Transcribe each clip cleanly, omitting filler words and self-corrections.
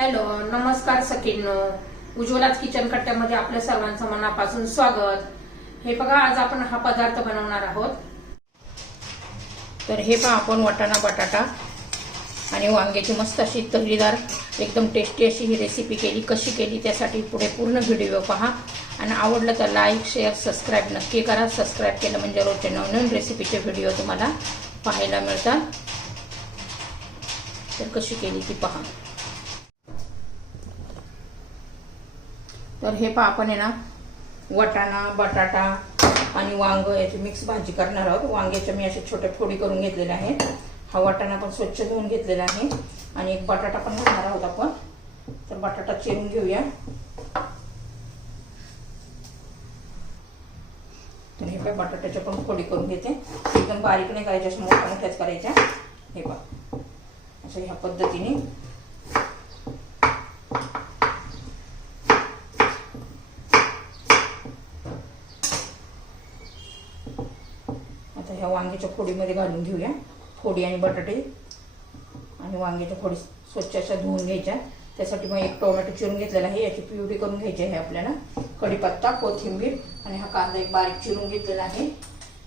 Hello, नमस्कार सखींनो. उज्ज्वलाच kitchen कट्ट्यामध्ये आपल्या सर्वांचं मनापासून स्वागत. हे बघा, आज आपण हा पदार्थ बनवणार आहोत. तर हे पहा, आपण वाटाणा बटाटा आणि वांग्याची मस्त अशी तर्रीदार एकदम टेस्टी अशी ही रेसिपी केली. कशी केली त्यासाठी पुढे पूर्ण व्हिडिओ पहा आणि आवडलं तर लाईक शेअर सबस्क्राईब नक्की करा. सबस्क्राईब केलं म्हणजे रोजचे नवनवीन रेसिपीचे व्हिडिओ तुम्हाला पाहायला मिळतात. तर कशी केली ती पहा. तर हे पहा, आपण आहे ना वाटाणा बटाटा आणि वांग याची मिक्स भाजी करणार आहोत. वांग्याच्या मी असे छोटे फोडी करून घेतलेले आहेत. हा वाटाणा पण स्वच्छ धुवून घेतलेला आहे आणि एक बटाटा पण घालणार आहोत आपण. तर बटाटा चिरून घेऊया. तर हे पहा, बटाट्याच्या पण फोडी करून घेते. एकदम बारीक नाही करायच्या, अशा मोठ्या मोठ्याच करायच्या. हे पहा, असं ह्या पद्धतीने. ह्या वांग्याच्या फोडीमध्ये घालून घेऊया. फोडी आणि बटाटे आणि वांग्याच्या फोडी स्वच्छ अशा धुवून घ्यायच्या. त्यासाठी मग एक टोमॅटो चिरून घेतलेला आहे, याची प्युरी करून घ्यायची आहे आपल्याला. कढीपत्ता, कोथिंबीर आणि हा कांदा एक बारीक चिरून घेतलेला आहे.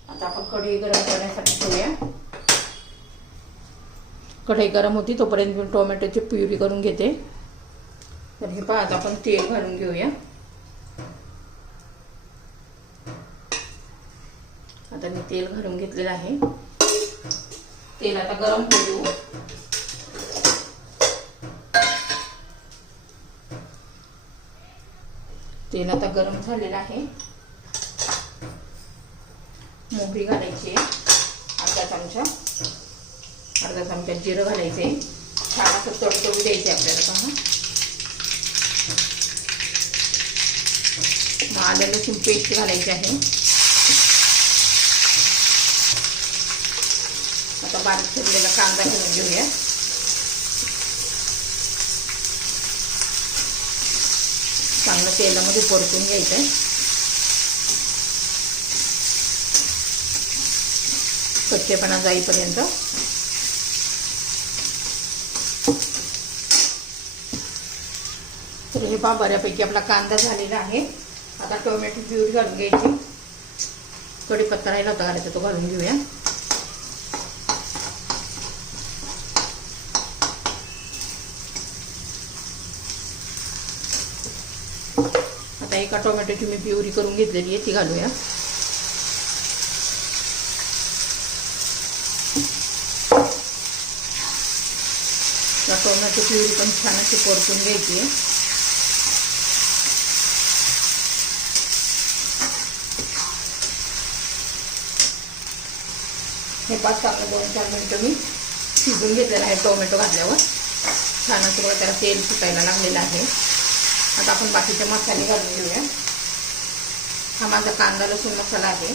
आता आपण कढई गरम करण्यासाठी ठेवूया. कढई गरम होती तोपर्यंत मी टोमॅटोची प्युरी करून घेते. तर हे पहा, आता आपण तेल घालून घेऊया. आता मी तेल घालून घेतलेलं आहे. तेल आता गरम होऊ देऊ. तेल आता गरम झालेलं आहे. मोहरी घालायची अर्धा चमचा जिरं घालायचे. छान असं तडतडू द्यायचे आपल्याला. पहा, मग आलं लसूण पेस्ट घालायची आहे. आता बारीक चिरलेला कांदा घालून घेऊया. चांगलं तेलामध्ये परतून घ्यायचंय. कच्चेपणा जाईपर्यंत. तर हे पहा, बऱ्यापैकी आपला कांदा झालेला आहे. आता टोमॅटो प्युरी घालून घ्यायची. कढीपत्ता राहिला होता घालायचा, तो घालून घेऊया. आता एका टोमॅटोची मी प्युरी करून घेतलेली आहे, ती घालूया. टोमॅटो प्युरी पण छान अशी परतून घ्यायची आहे. हे 5-6 2-4 मिनिटं मी शिजून घेतलेलं आहे. टोमॅटो घातल्यावर छान असं बघा त्याला तेल सुटायला लागलेलं आहे. आता आपण बाकीचे मसाले घालून घेऊया. हा माझा कांदा लसूण मसाला आहे.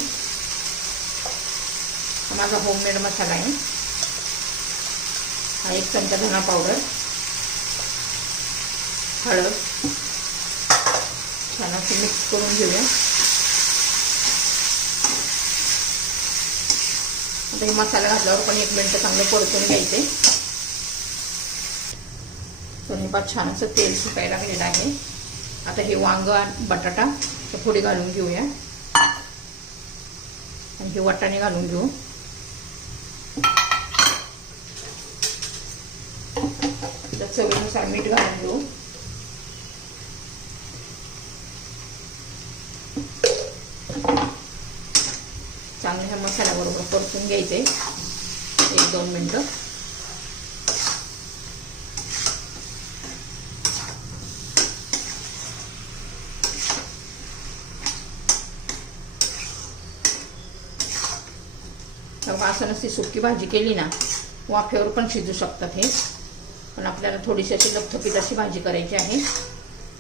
हा माझा होममेड मसाला आहे. हा 1 चमचा धना पावडर, हळद छान असं मिक्स करून घेऊया. आता हे मसाला घातल्यावर पण 1 मिनिट चांगलं परतून घ्यायचे. तर हे पाच छान असं तेल सुटायला लागलेलं आहे. आता हे वांग आणि बटाटा फोडी घालून घेऊया आणि हे वाटाणे घालून घेऊ. चवीनुसार मीठ घालून घेऊ. चांगलं ह्या मसाल्याबरोबर परतून घ्यायचे 1-2 मिनिटं. असं नसती सुकी भाजी केली ना, वाफेवर पण शिजू शकतात हे. पण आपल्याला थोडीशी अशी लपथपीत अशी भाजी करायची आहे,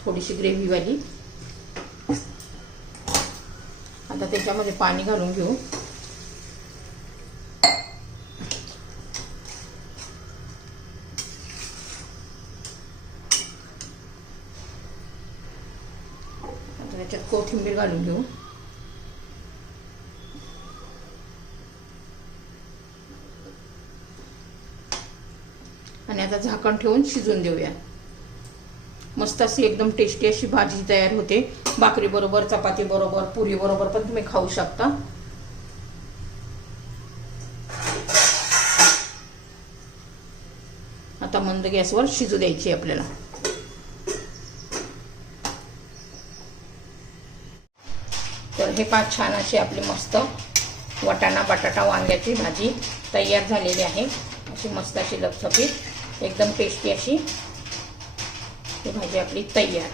थोडीशी ग्रेव्हीवाली. आता त्याच्यामध्ये पाणी घालून घेऊ. आता त्याच्यात कोथिंबीर घालून घेऊ. आणि आता झाकण ठेवून शिजून देऊया. मस्त अशी एकदम टेस्टी अशी भाजी तयार होते. भाकरी बरोबर, चपाती बरोबर, पुरी बरोबर पण तुम्ही खाऊ शकता. आता मंद गॅसवर शिजू द्यायची आपल्याला. तर हे पाच छान अशी आपली मस्त वाटाणा बटाटा वांग्याची भाजी तयार झालेली आहे. अशी मस्त अशी लपसपीत एकदम टेस्टी अशी ही भाजी आपली तयार.